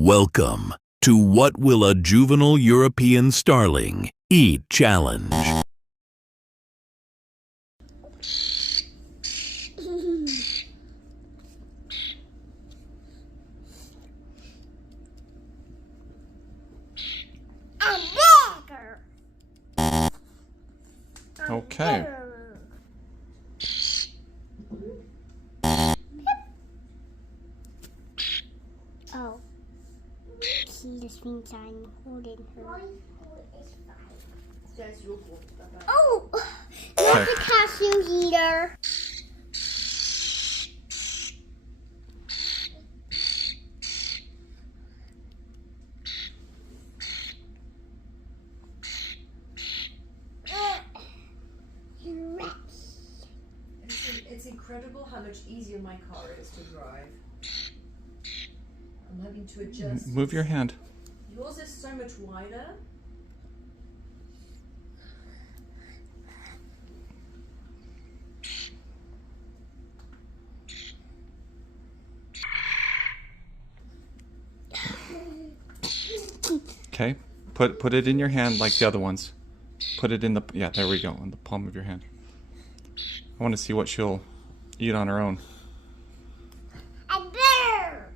Welcome to What Will a Juvenile European Starling Eat Challenge. Okay. Oh. See, this means I'm holding her. Oh! There's a cashew eater. It's incredible how much easier my car is to drive. I'm having to adjust. Move your hand. Yours is so much wider. Okay. Put it in your hand like the other ones. Put it in the, yeah, there we go, in the palm of your hand. I want to see what she'll eat on her own. A bear!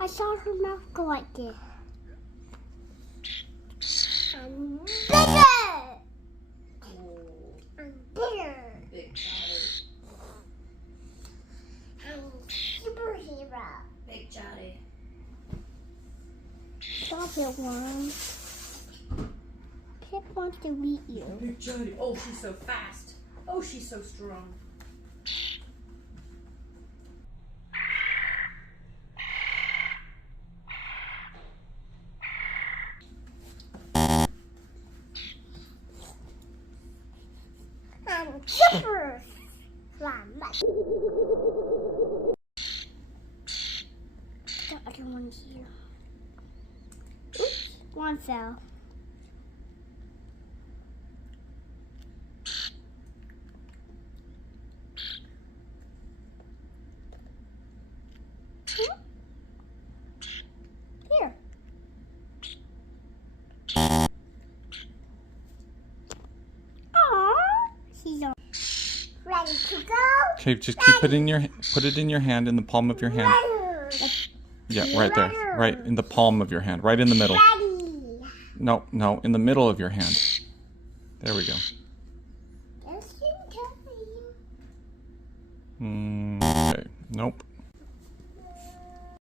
I saw her mouth go like this. I'm bigger! I'm bigger! Big chatty. I'm superhero. Big chatty. Stop it, Worm. Pip wants to eat you. Big chatty. Oh, she's so fast. Oh, she's so strong. I'm super fun. The other one's here. Oops, one fell. Here. Aww. She's all ready to go. Okay, just keep it in your, put it in your hand, in the palm of your hand. Yeah, right there. Right in the palm of your hand. Right in the middle. Ready. No, no, in the middle of your hand. There we go. Just in time. Okay, nope.